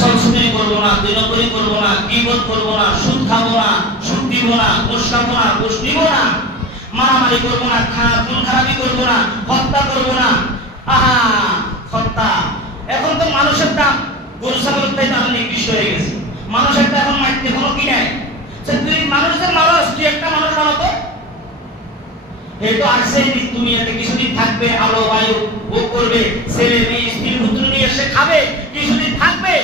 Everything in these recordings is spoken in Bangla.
সলসুনি করব না, দুই নম্বরই করব না, গীবত করব না, সুদ খাবো না, সুদ দিব না, ঘুষ খাবো না, ঘুষ দিব না, মারামারি করব না, খুন খারাপি করব না, হত্যা করব না। আহা, হত্যা! এখন তো মানুষের দাম গরু ছাগলের চাইতে আরো নিকৃষ্ট হয়ে গেছে। মানুষের দাম এখন মাইতে কোনো কি নাই। তুই মানুষদের মারস, তুই একটা মানুষ মারতো। এই তো আসছে দুনিয়াতে, কিছুদিন থাকবে, আলো বায়ু ভোগ করবে, ছেলে মেয়ে স্ত্রী পুত্র নিয়ে এসে খাবে, কিছুদিন থাকবে।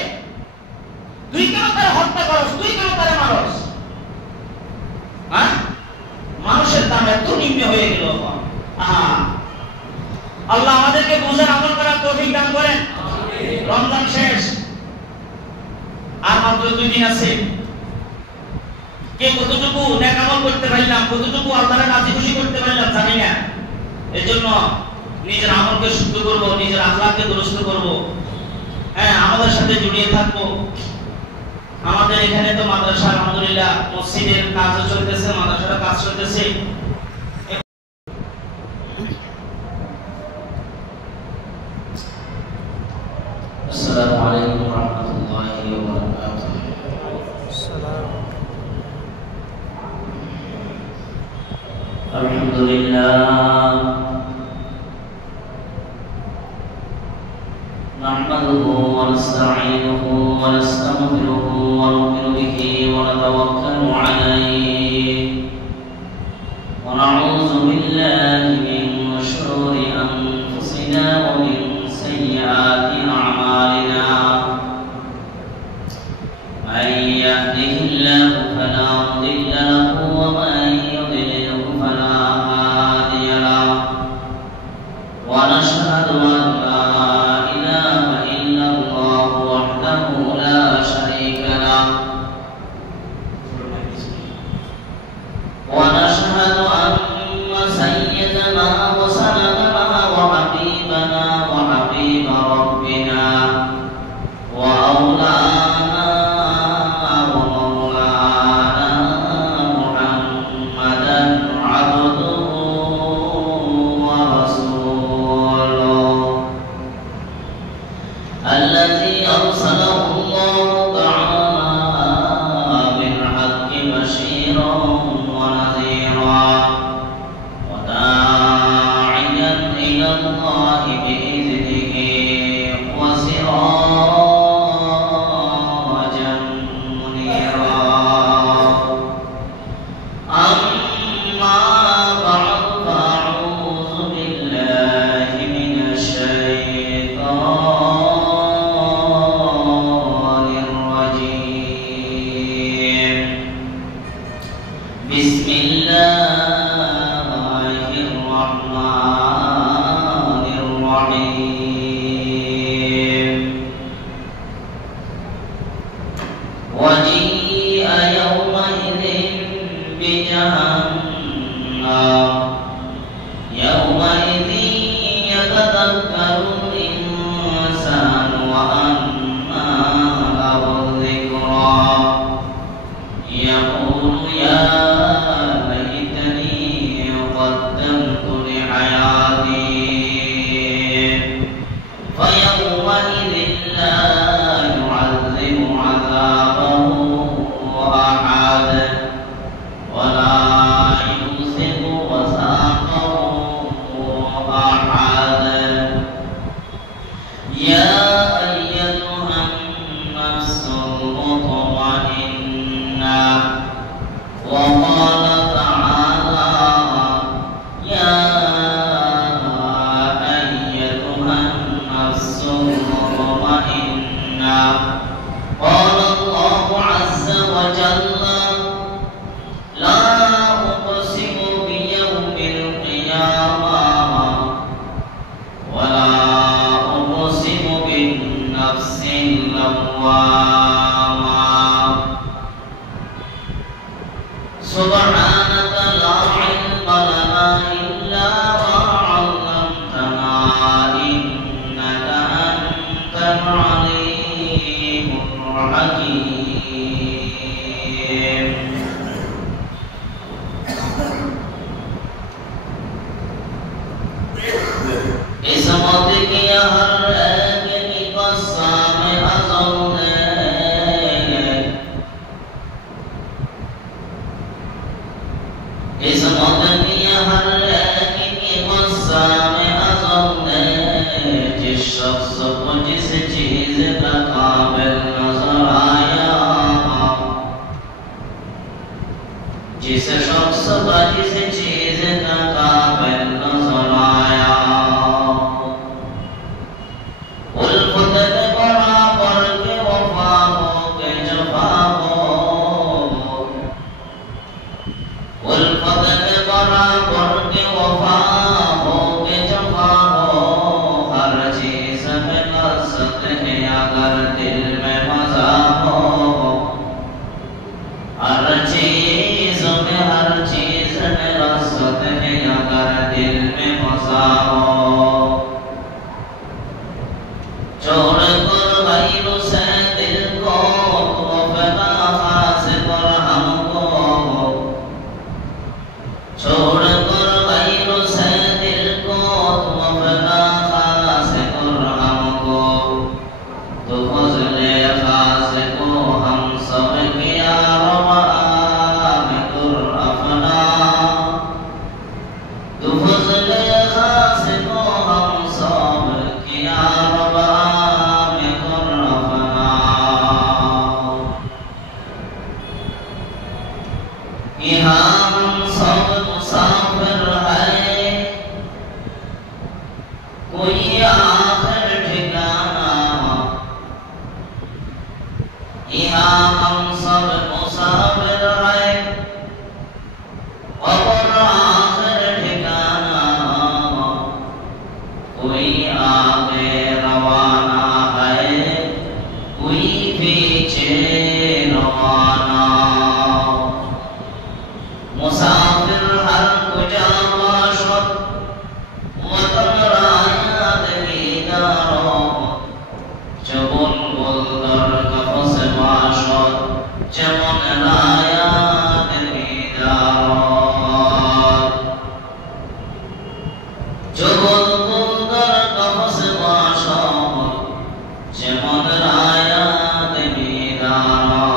তুই কেন তারা হত্যা করস? তুই কেন তারা মারস? হ্যাঁ, মানুষের দাম এত নিম্ন হয়ে গেল। আহা, আল্লাহ আমাদেরকে বুঝার আমল করার তৌফিক দান করেন। রমজান শেষ, আর মাত্র 2 দিন আছে। কে কতটুকু নেক আমল করতে পারলাম, কতটুকু আল্লাহর রাজি খুশি করতে পারলাম জানি না। এজন্য নিজের আমলকে শুদ্ধ করব, নিজের আখলাককে দুরুস্ত করব। হ্যাঁ, আমাদের সাথে জড়িয়ে থাকবো। আমাদের এখানে তো মাদ্রাসা, আলহামদুলিল্লাহ, মসজিদের কাজও চলতেছে, মাদ্রাসার কাজ চলতেছে। আসসালামু আলাইকুম ওয়া রাহমাতুল্লাহি ওয়া বারাকাতুহু। আলহামদুলিল্লাহ নাহমাদুহু ওয়া নাস্তাঈনুহু ওয়া নাস্তাগফিরুহু ওয়া নু'মিনু বিহি ওয়া নাতাওয়াক্কালু আলাইহি ওয়া নাউযু বিল্লাহি মিন শুরুরি আনফুসিনা ওয়া মিন sayyiati a'malina man yahdihillahu fala mudilla lahu wa man yudlilhu fala hadiya lahu wa nashhadu an la ilaha illallah wahdahu la sharika lahu wa nashhadu anna sayyidana wa sanadana wa habibana wa habib rabbina wa aulana wa maulana Muhammadan abduhu wa rasuluhu alladhi arsalahu Allah ta'ala bil haqqi bashiran wa nadhiran wa da'iyan ila Allah bi'idhnihi wa sirajan munira. Amma ba'du, fa'udhu billahi minasy syaithanir rajim. Bismillahirrahmanirrahim. Waji'a yawmaidhin bi jahannam yawmaidhin yatadhakkarul insanu wa anna lahu dhikra yaqulu ya laitani qaddamtu li hayati fa yawmaidhin la yu'adhibu 'adhabahu ahad wa la yusiqu wasaqahu ahad. Ya ayyatuhan nafsul mutmainnah wa qala ta'ala ya ayyatuhan nafsul mutmainnah qala Allahu 'azza wa jalla la uqsimu bi yawmil qiyamah wa la uqsimu bin nafsil lawwamah. Subhanaka la ilma lana illa ma 'allamtana innaka antal alimul hakim. इस मौत की हर एक की कसम अज़ल ने चीज का काबिल नजर आया, जिस शख्स का जिस चीज का काबिल नजर आया, उल्फत के बराबर के वफा हो के जफा हो, उल्फत के बराबर के वफा हो के जफा हो, हर चीज में लज्जत है अगर दिल में मजा हो, हर चीज में लज्जत है अगर दिल में मजा हो। छोड़ कर गैर से दिल को तुम अपना खास कर हमको, छोड़ कर गैर से दिल को तुम अपना खास कर हमको, तो फजले खास को हम सब किया रवा में कर अपना, तो फजले खास को हम सब किया रवा में कर अपना। यहाँ हम सब मुसाफिर हैं, कोई आखिर ठिकाना, यहाँ हम सब मुसाफिर हैं और आखिर ठिकाना, कोई आगे रवाना है कोई पीछे रवाना, मुसाफिर हर कुजा बाशत वतन रायात दीदारो, जबन बुलदर कफस बाशत जमन रायात दीदारो, जबन बुलदर कफस बाशत जमन रायात दीदारो,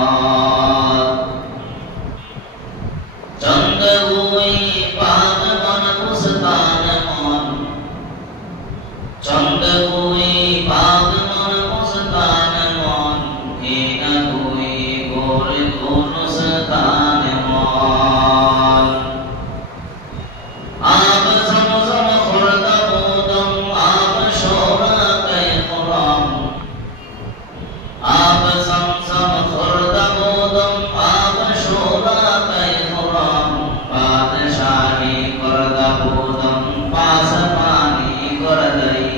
चंद हुई पाग मन पुस्तान मन, चंद हुई पाग मन पुस्तान मन, हीन हुई गोर गुनुस्तान मन, आप समसम खुर्द बूदम आप शोरा कै खुरम, आप समसम खुर्द बूदम आप शोरा कै खुरम, बादशाही करद बूदम पासमानी करदई,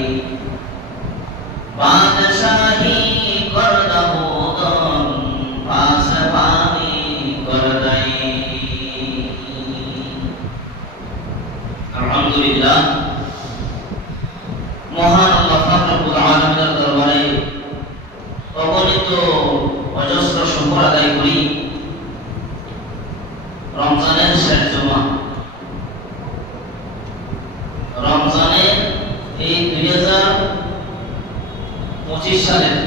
बादशाही करद बूदम पासमानी करदई। আলহামদুলিল্লাহ, মহান আল্লাহ পাক রব্বুল আলামিনের দরবারে অগণিত অজস্র শুকর আদায় করি। রমজানের শেষ জুমা, রমজানের এই 2025 সালের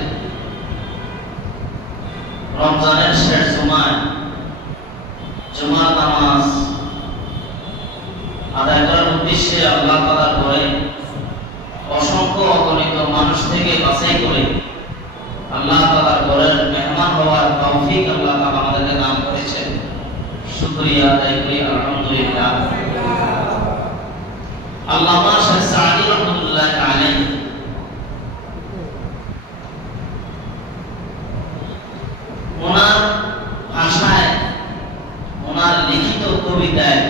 রমজানের শেষ জুমায় জুমার নামাজ আদায় করার উদ্দেশ্যে আল্লাহ তাআলার ঘরে অসংখ্য অগণিত মানুষ থেকে বাছাই করে আল্লাহ তাআলার ঘরের মেহমান হওয়ার তৌফিক আল্লাহ তাআলা আমাদেরকে দান করেছেন। শুকরিয়া আদায় করি আলহামদুলিল্লাহ। আল্লামা শেখ সাঈদী রাহমাতুল্লাহ আলাইহি ওনার ভাষায়, ওনার লিখিত কবিতায়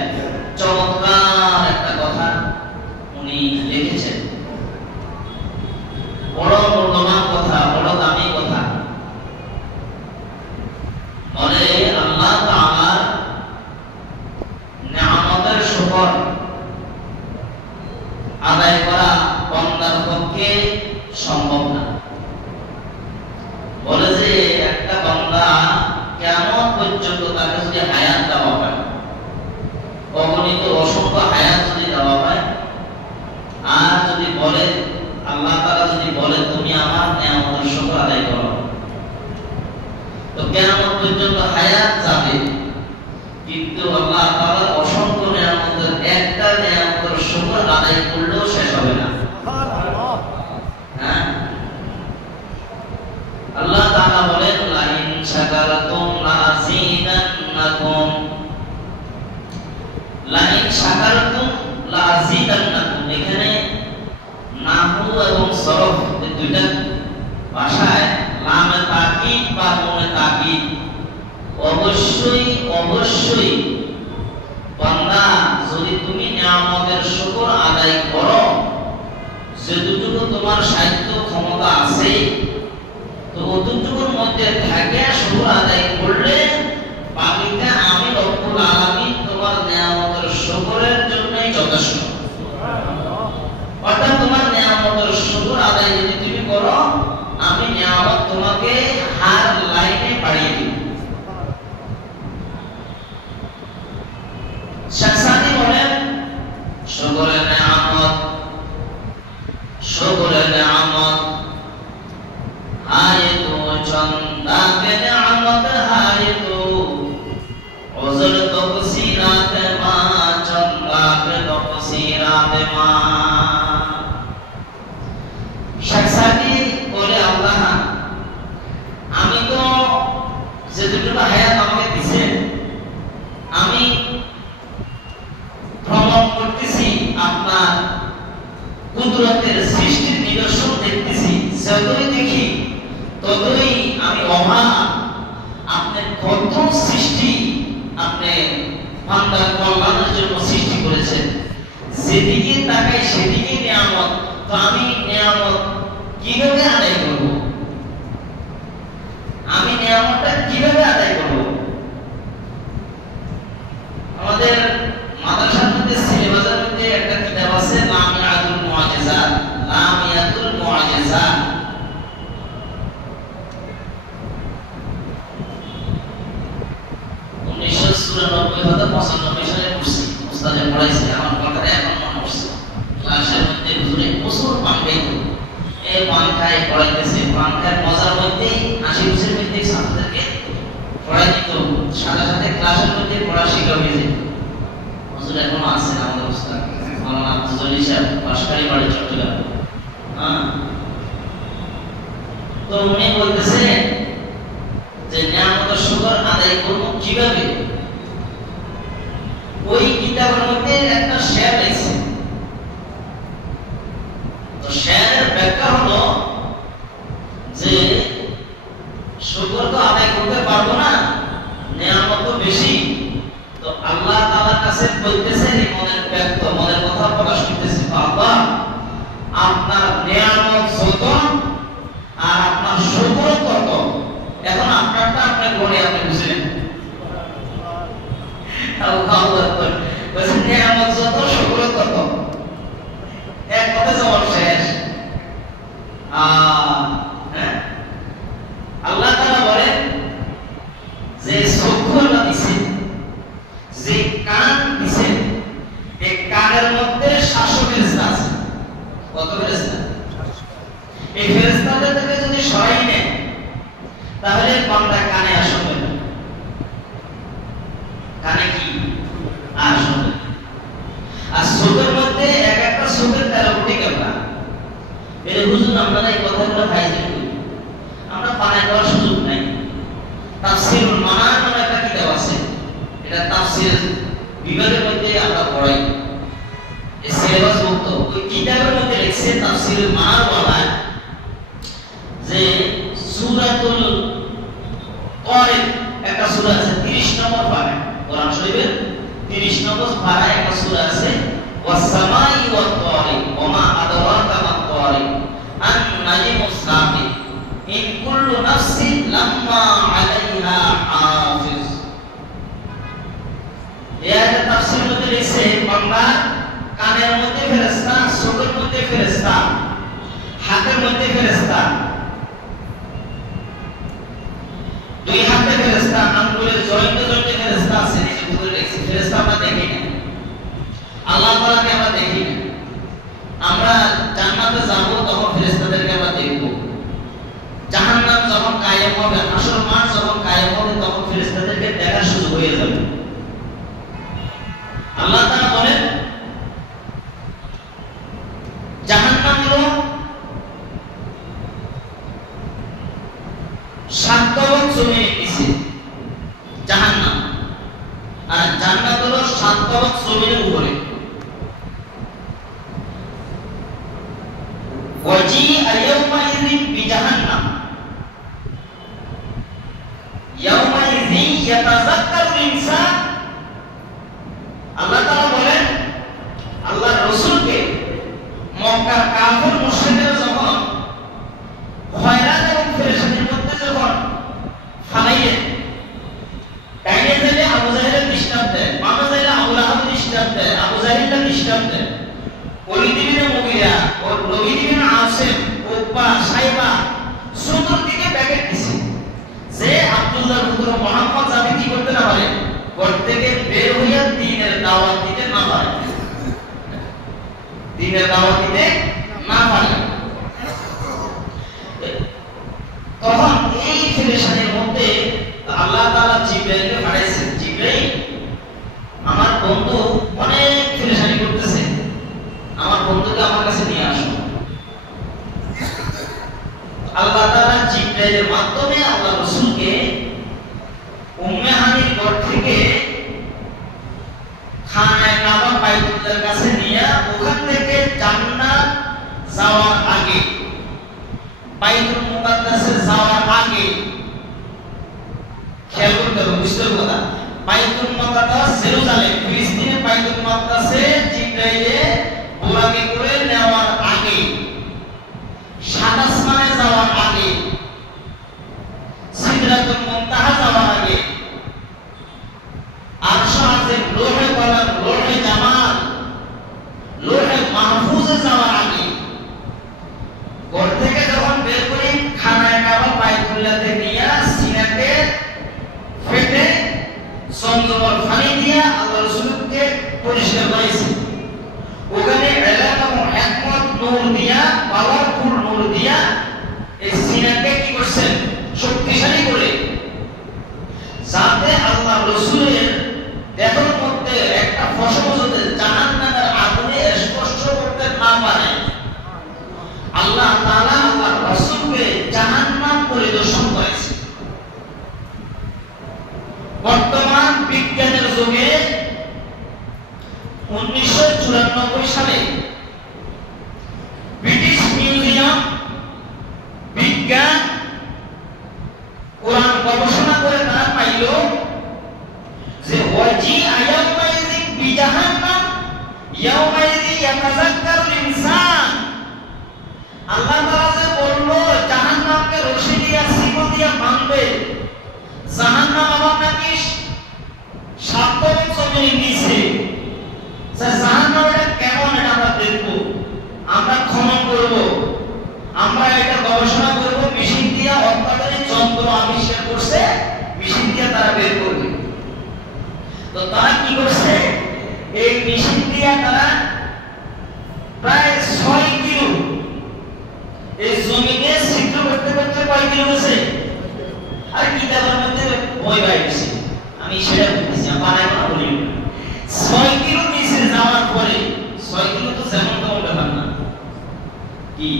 চমৎকার একটা কথা উনি লিখেছেন। বড় মূল্যবান কথা, বড় দামি কথা। বলে আল্লাহ তাআলার নিয়ামতের শুকর আদায় করা বান্দার পক্ষে সম্ভব না। বলে যে একটা বান্দা কিয়ামত পর্যন্ত তাকে যদি হায়াত দেওয়া হয়, অগণিত অসংখ্য হায়াত যদি দেওয়া হয়, আর যদি বলে আল্লাহ তাআলা যদি বলে তুমি আমার নিয়ামতের শুকর আদায় করো, তো কিয়ামত পর্যন্ত হায়াত যাবে, কিন্তু আল্লাহ তাআলার অসংখ্য নিয়ামতের একটা নিয়ামতের শুকর আদায় করলেও শেষ হবে না। হ্যাঁ, তাকিদ বা মনে তাকিদ, অবশ্যই অবশ্যই বান্দা যদি তুমি নিয়ামতের শুকর আদায় করো, যেটুকু তোমার সাধ্য ক্ষমতা আছে, তো অতটুকুর মধ্যে থাকে শুকর আদায় করলে বাকিটা আমি রব্বুল আলামিন তোমার নিয়ামতের শুকরের জন্যই যথেষ্ট। অর্থাৎ তোমার নিয়ামতের শুকর আদায় যদি তুমি করো, আমি নিয়ামত তোমাকে হার লাইনে বাড়িয়ে দিব। শাসানি বলেন শুকরের নিয়ামত, শুকরের নিয়ামত হায় তো চন্দা কে নিয়ামত, হায় তো ওজর তফসিরাত মা, চন্দা কে তফসিরাত মা। শাসানি বলে আল্লাহ আমি তো যেটুকু হায়াত আমাকে দিয়েছেন, আমি ভ্রমণ করতেছি, আপনার কুদরতের সৃষ্টির নিদর্শন দেখতেছি, যতই দেখি ততই আমি অবাক। আপনি কত সৃষ্টি আপনি বান্দার কল্যাণের জন্য সৃষ্টি করেছেন, যেদিকে তাকাই সেদিকে নিয়ামত। তো আমি নিয়ামত কিভাবে আদায় করব? আমি নিয়ামতটা কিভাবে আদায় করব? আমাদের মাদ্রাসার মধ্যে সিলেবাসের মধ্যে একটা কিতাব আছে লামিয়াতুল মুআজিজাত, লামিয়াতুল মুআজিজাত। হয়তো 95 সালে পড়ছি, উস্তাদে পড়াইছে, আমার কথাটা এখন মনে পড়ছে। ক্লাসের মধ্যে হুজুরে প্রচুর পান খাইতো, এই পান খাই পড়াইতেছে, পান খায় মজার মধ্যেই হাসি খুশির মধ্যে ছাত্রদেরকে পড়াই দিত, সাথে সাথে ক্লাসের মধ্যে পড়া শিখা হয়ে যেত। হুজুর এখনো আছেন আমাদের উস্তাদ মাওলানা আব্দুল জলিল সাহেব, বাসকারী বাড়ি, চট্টগ্রাম। তো উনি বলতেছে যে নিয়ামতের শুকর আদায় করব কিভাবে? ওই কিতাবের মধ্যে একটা শেয়ার আছে, তো শেয়ারের ব্যাখ্যা হলো যে শুকর তো আদায় করতে পারবো না, নিয়ামত তো বেশি, তো আল্লাহ তাআলার কাছে বলতেছেন, মনের ব্যক্ত মনের কথা প্রকাশ করতেছে, আল্লাহ আপনার নিয়ামত যত আর আপনার শুকর কত, এখন আপনারটা আপনার ঘরে আপনি বুঝলেন। আল্লাহু আকবার, বলেন নিয়ামত যত শুকর কত, এক কথা জবাব শেষ। আল্লাহ তাআলা বলেন যে চক্ষু আল্লাহ দিয়েছেন, যে কান দিয়েছেন, এই কানের মধ্যে 700 ফেরেশতা আছে। কত ফেরেশতা? এই ফেরেশতাদের থেকে যদি সরাই নেয় তাহলে বান্দা কানে আর শুনবে না। কানে কি আর শুনবে? আর চোখের মধ্যে এক একটা চোখের 13 কোটি ক্যামেরা। এর হুজুর আপনারা এই কথাগুলো ভাইজেন করি, আমরা পানায় দেওয়ার সুযোগ নাই। তাফসীরুল মানার নামে একটা কিতাব আছে, এটা তাফসীর বিভাগের মধ্যে আমরা পড়াই, এই সিলেবাস মুক্ত। ওই কিতাবের মধ্যে লিখছে তাফসীরুল মানার বলা যে সূরাতুল তারিক একটা সূরা আছে 30 নম্বর পারা, কোরআন শরীফের 30 নম্বর পারায় একটা সূরা আছে, ওয়াস সামাই ওয়াত তারিক ওমা আদরাকা মাত তারিক আন নাজিমুস সাকিব ইন কুল্লু নাফসিন লাম্মা আলাইহা হাফিজ। এর তাফসীর মধ্যে লিখছে বান্দা কানের মধ্যে ফেরেশতা, চোখের মধ্যে ফেরেশতা, হাতের মধ্যে ফেরেশতা, দুই হাতে ফেরেশতা, আঙ্গুলের জয়েন্টে জয়েন্টে ফেরেশতা আছে। নিচে উপরে লিখছে ফেরেশতা আমরা দেখি না, আল্লাহ তাআলাকে আমরা দেখি না। আমরা জান্নাতে যাব তখন ফেরেশতাদেরকে আমরা দেখব, জাহান্নাম যখন কায়েম হবে, হাসর মাঠ যখন কায়েম হবে, তখন ফেরেশতাদেরকে দেখার সুযোগ হয়ে যাবে। আল্লাহ তাআলা বলেন জাহান্নাম হলো 7 তবক জমিনের নিচে জাহান্নাম, আর জান্নাত হলো 7 তবক জমিনের উপরে। ওয়াজি আল-ইয়াওমা ইযিন বিজাহান্নাম, ইয়াতাযাক্কারুল ইনসান, আল্লাহ তাআলা বলেন আল্লাহর রাসূলকে মক্কার কাফির মুশরিকরা যখন হয়রান এবং পেরেশানির মধ্যে যখন ফালাইয়ে ডাইনে যাইলে আবু জাহেলের ডিস্টার্ব দেয়, বামে যাইলে আবু লাহাব ডিস্টার্ব দেয়, আবু জাহেলটা ডিস্টার্ব দেয়, ওলিদ ইবনে মুগিরা ও ওলীদ ইবনে আসিম, উকবা, সাইবা চতুর্দিকে ব্যাকেট দিছে যে আব্দুল্লাহর পুত্র মুহাম্মদ যাতে কি করতে না পারে, ঘর থেকে বের হইয়া দ্বীনের দাওয়াত দিতে না পারে, দ্বীনের দাওয়াত দিতে না পারে। তখন এই পেরেশানির মধ্যে আল্লাহ তাআলা জিবরাইলকে পাঠাইছেন, জিবরাইল আমার বন্ধু অনেক পেরেশানি করতেছে, আমার বন্ধুকে আমার কাছে নিয়ে আসো। আল্লাহ তাআলা জিবরাইলের মাধ্যমে আল্লাহ রাসূলকে উম্মে হানির ঘর থেকে খানায়ে কাবা বাইতুল্লাহর কাছে নিয়ে ওখান থেকে জান্নাত যাওয়ার আগে, বাইতুল মুকাদ্দাসে যাওয়ার আগে, খেয়াল করতে হবে, বুঝতে হবে কথা, বাইতুল মুকাদ্দাস জেরুজালেম ফিলিস্তিনের বাইতুল মুকাদ্দাসে জিবরাইলে বোরাকে করে নেওয়ার আগে, সাত আসমানে যাওয়ার আগে, সিদরাতুল মুনতাহা যাওয়ার আগে, আরশ আজিম, লোহে কলম, লোহে জামাল, লোহে মাহফুজে যাওয়ার আগে, ঘর থেকে যখন বের করে খানায়ে কাবা বাইতুল্লাহতে নিয়ে সিনাকে ফেটে জমজমের পানি দিয়া আল্লাহ রাসূলকে পরিষ্কার করেছে, ওখানে ইলম এবং হিকমত নূর দিয়া, পাওয়ারফুল নূর দিয়া এই সিনাকে কি করছেন, শক্তিশালী করে, যাতে আল্লাহ রাসূলের দেহের মধ্যে একটা ফসল যাতে জাহান্নামের আগুনে স্পর্শ করতে না পারে। আল্লাহ তাআলা আল্লাহর রাসূলকে জাহান্নাম পরিদর্শন করেছে। বর্তমান বিজ্ঞানের যুগে 1994 সালে ব্রিটিশ মিউজিয়াম বিজ্ঞান কোরআন গবেষণা করে তারা পাইল যে ওয়াজি আয়াউমাইযিন বিজাহান্নাম ইয়াউমাইযি ইয়াতাযাক্কারুল ইনসান, আল্লাহ তাআলা যে বলল জাহান্নামকে রশি দিয়া শিকল দিয়া বাঁধবে, জাহান্নাম আবার নাকি সাতটা জমির নিচে, জাহান্নামটা কেমন এটা আমরা দেখব, আমরা খনন করব, আমরা এটা গবেষণা করব, মেশিন দিয়া অত্যাধুনিক যন্ত্র আবিষ্কার করছে, মেশিন দিয়া তারা বের করবে। তো তারা কি করছে, এই মেশিন দিয়া তারা প্রায় 6 কিলো এই জমিনে ছিদ্র করতে করতে কয় কিলো গেছে, আর কিতাবের মধ্যে বই বাইছে, আমি সেটা বলতেছি, বানাই না বলি, 6 কিলো নিচে যাওয়ার পরে, 6 কিলো তো যেমন তেমন ব্যাপার না, কি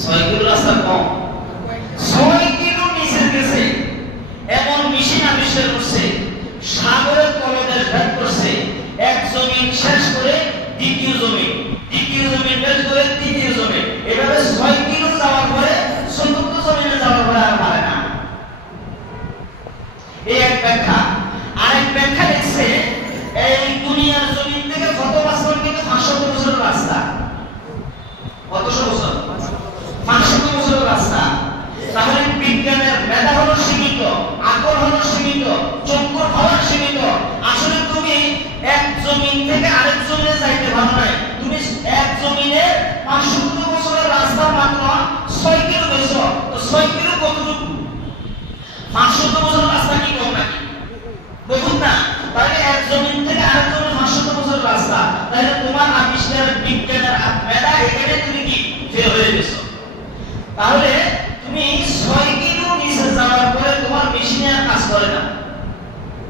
6 কিলো রাস্তা কম, 6 কিলো নিচে গেছে এমন মেশিন আবিষ্কার করছে, সাগরের তলদেশ ভেদ করছে, এক জমিন শেষ করে দ্বিতীয় জমিন, দ্বিতীয় জমিন শেষ করে তৃতীয় জমিন, এভাবে 6 কিলো যাওয়ার পরে চতুর্থ জমিনে যাওয়ার পরে আর পারে না। এই এক ব্যাখ্যা। আরেক ব্যাখ্যা লিখছে এই দুনিয়ার জমিন থেকে কত বছর, কিন্তু 500 বছরের রাস্তা, কতশো বছর, 500 বছরের রাস্তা। তাহলে বিজ্ঞানের মেধা হলো সীমিত, আকল হলো সীমিত, চক্ষু হওয়া সীমিত। আসলে তুমি এক জমিন থেকে আরেক জমিনে যাইতে পারো না, তুমি এক জমিনে 500 বছরের রাস্তা মাত্র 6 কিলো গেছো, তো 6 কিলো কতটুকু, 500 বছরের রাস্তা কি কম নাকি, বহুত না। তাহলে এক জমিন থেকে আরেক জমিনে 500 বছরের রাস্তা, তাহলে তোমার আবিষ্কার বিজ্ঞানের মেধা এখানে তুমি কি ফেল হয়ে গেছো। তাহলে তুমি 6 কিলো নিচে যাওয়ার পরে তোমার মেশিনে আর কাজ করে না।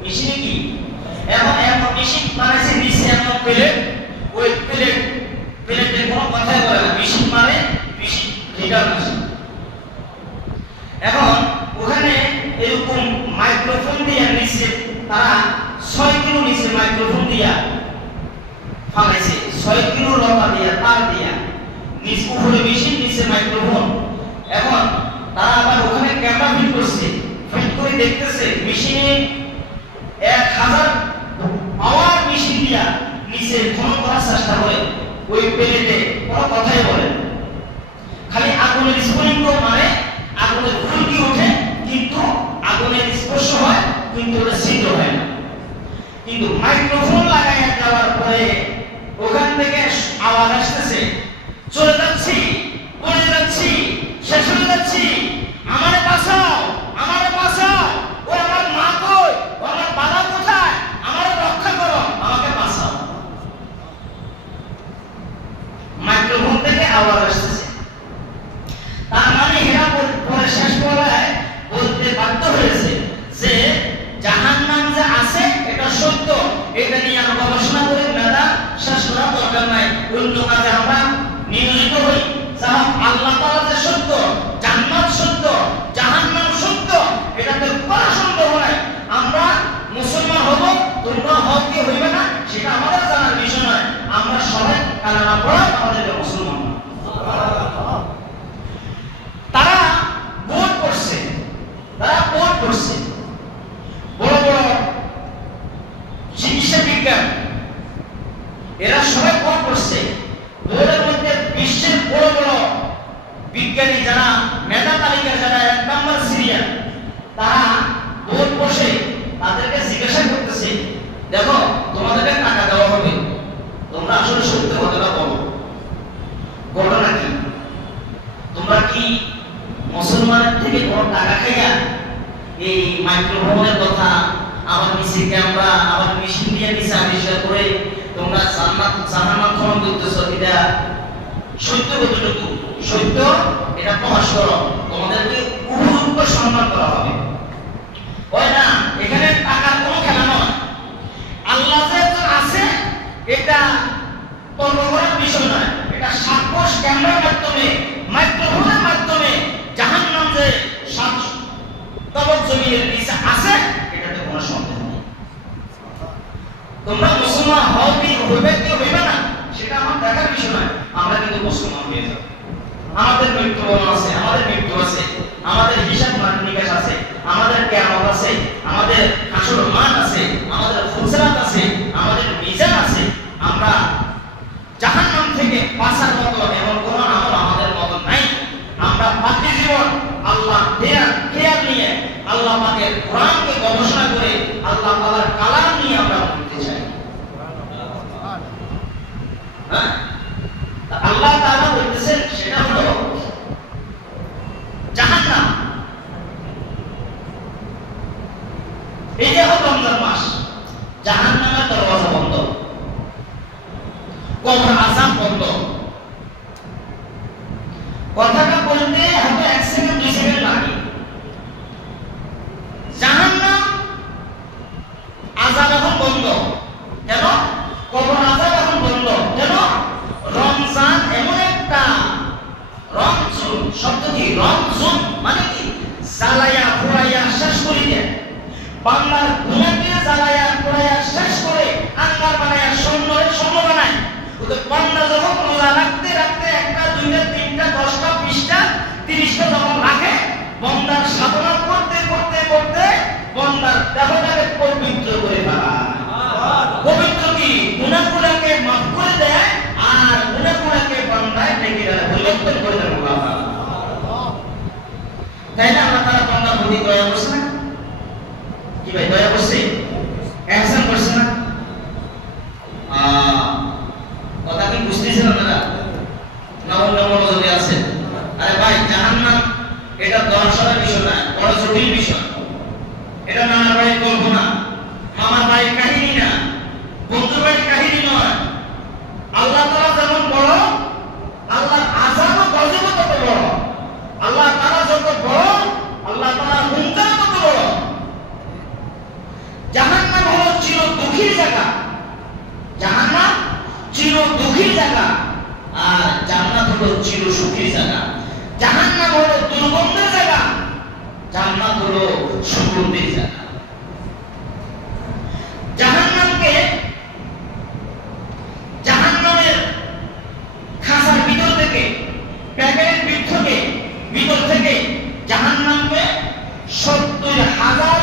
মেশিনে কি এখন মেশিন বানাইছে নিচে এমন প্লেট, ওই প্লেটের কোনো কথাই বলে না, মেশিন মানে মেশিন লিডার মেশিন। এখন ওখানে এরকম মাইক্রোফোন দিয়ে নিচে তারা 6 কিলো নিচে মাইক্রোফোন দিয়া ফালাইছে, 6 কিলো লতা দিয়া তার দিয়া নিচে উপরে মেশিন নিচে মাইক্রোফোন। এখন তারা আবার ওখানে ক্যামেরা ফিট করছে, ফিট করে দেখতেছে মেশিনে 1000 পাওয়ার মেশিন দিয়া নিচে খনন করার চেষ্টা করে, ওই প্লেটে কোনো কথাই বলে না। খালি আগুনের স্ফুলিঙ্গ মানে আগুনের ফুলকি ওঠে, কিন্তু আগুনের স্পর্শ হয়, কিন্তু ওটা ছিদ্র হয় না। কিন্তু মাইক্রোফোন লাগাইয়া দেওয়ার পরে ওখান থেকে আওয়াজ আসতেছে, চলে যাচ্ছি, পড়ে যাচ্ছি, শেষ হয়ে যাচ্ছি, আমারে বাঁচাও, আমারে বাঁচাও, ও আমার মা কই, ও আমার বাবা কোথায়, আমারে রক্ষা করো, আমাকে বাঁচাও। মাইক্রোফোন থেকে আওয়াজ আসতেছে। তার মানে এরা পরে শেষ পর্যায়ে বলতে বাধ্য হয়েছে যে জাহান্নাম যে আছে এটা সত্য, এটা নিয়ে আমরা গবেষণা করে মেধা শেষ করার দরকার নাই, অন্য কাজে আমরা নিয়োজিত হই। যা আল্লাহ তাআলা যে সত্য, জান্নাত সত্য, জাহান্নাম সত্য, এটাতে করা সম্ভব নয়। আমরা মুসলমান হব, তোমরা হও কি হইবে না সেটা আমাদের জানার বিষয় নয়। আমরা সবাই কালেমা পড়া আমাদের মুসলমান। তারা বোর্ড করছে, বড় বড় চিকিৎসা বিজ্ঞান, এরা সবাই বোর্ড করছে। বোর্ডের মধ্যে বিশ্বের বড় বড় বিজ্ঞানী যারা মেধা তালিকার যারা 1 নম্বর সিরিয়াল, তারা বোর্ড বসে তাদেরকে জিজ্ঞাসা করতেছে, দেখো তোমাদেরকে টাকা দেওয়া হবে, তোমরা আসলে সত্য কথাটা বলো, ঘটনা কি? তোমরা কি মুসলমানের থেকে কোনো টাকা খাইয়া এই মাইক্রোফোনের কথা, আবার নিচে ক্যামেরা, আবার মেশিন দিয়ে নিচে আবিষ্কার করে তোমরা জান্নাত জাহান্নাম খনন করতেছো? এটা সত্য কতটুকু? সত্য এটা প্রকাশ করো, তোমাদেরকে উপযুক্ত সম্মান করা হবে। ওই না, এখানে টাকার কোনো খেলা নয়। আল্লাহ যে আছে এটা তর্ক করার বিষয় নয়, এটা সাক্ষ্য ক্যামেরার মাধ্যমে, মাইক্রোফোনের মাধ্যমে জাহান্নাম যে তবক জমিনের নিচে আছে এটাতে কোনো সন্দেহ নেই। তোমরা মুসলমান হও কি হইবে কি হইবে না সেটা আমার দেখার বিষয় নয়, আমরা কিন্তু মুসলমান হয়ে যাব। আমাদের মৃত্যুবরণ আছে, আমাদের মৃত্যু আছে, আমাদের হিসাব নিকাশ আছে, আমাদের কিয়ামত আছে, আমাদের হাসর মাঠ আছে, আমাদের ফুলসিরাত আছে, আমাদের মিজান আছে। আমরা জাহান্নাম থেকে বাঁচার মতো এমন কোনো আমল আমাদের মতো নাই। আমরা বাকি জীবন আল্লাহ খেয়াল নিয়ে, আল্লাহ পাকের কোরআনকে গবেষণা করে, আল্লাহ তাআলার কালাম নিয়ে আমরা বলতে চাই। হ্যাঁ, আল্লাহ তাআলা বলতেছেন সেটা হলো জাহান্নাম। এই যে হলো রমজান মাস, জাহান্নামের দরওয়াজা বন্ধ, কবর আযাব বন্ধ। কথাটা বলতে হয়তো 1 সেকেন্ড 2 সেকেন্ড লাগে। জাহান্নাম আযাব এখন বন্ধ কেন? কবর আযাব এখন বন্ধ কেন? রমজান এমন একটা রমজান শব্দ কি? রমজান মানে কি? জ্বালায়া পোড়াইয়া শেষ করে দেয়। বাংলার গুনাহকে জ্বালায়া পোড়াইয়া শেষ করে আঙ্গার বানায়া স্বর্ণ বানায়। ওই বান্দা যখন রোজা রাখতে রাখতে 1টা 2টা 3টা 10টা 20টা 30টা যখন রাখে, বান্দার সাধনা করতে করতে করতে বান্দার দেহটাকে পবিত্র করে ফেলায়। পবিত্র কি? গুনাহগুলোকে মাফ করে দেয়, আর গুনাহগুলোকে বান্দায় নেকি দ্বারা পরিবর্তন করে দেয়। তাই না? আল্লাহ তাআলা বান্দার প্রতি দয়া করছে না? কি ভাই দয়া করছে? ihsan করছে না? কথা কি বুঝতেছেন আপনারা? নবম যদি আছে, আরে ভাই জাহান্নাম এটা দর্শনের বিষয় না, বড় জটিল বিষয়। এটা নানার বাড়ির গল্প না, মামার বাড়ির কাহিনী না, বন্ধুর বাড়ির কাহিনী নয়। আল্লাহ তাআলা যেমন বড়, আল্লাহর আযাবও গজব তত বড়। আল্লাহ তাআলা যত বড়, আল্লাহ তাআলার হুঙ্কার তত বড়। জাহান্নাম হলো চির দুঃখীর জায়গা, জাহান্নাম চির দুঃখীর জায়গা, আর জান্নাত হলো চির সুখীর জায়গা। জাহান্নাম হলো দুর্গন্ধের জায়গা, জান্নাত হলো সুগন্ধির জায়গা। জাহান্নামের খাঁচার ভিতর থেকে, প্যাকেটের ভিতর থেকে জাহান্নামকে 70,000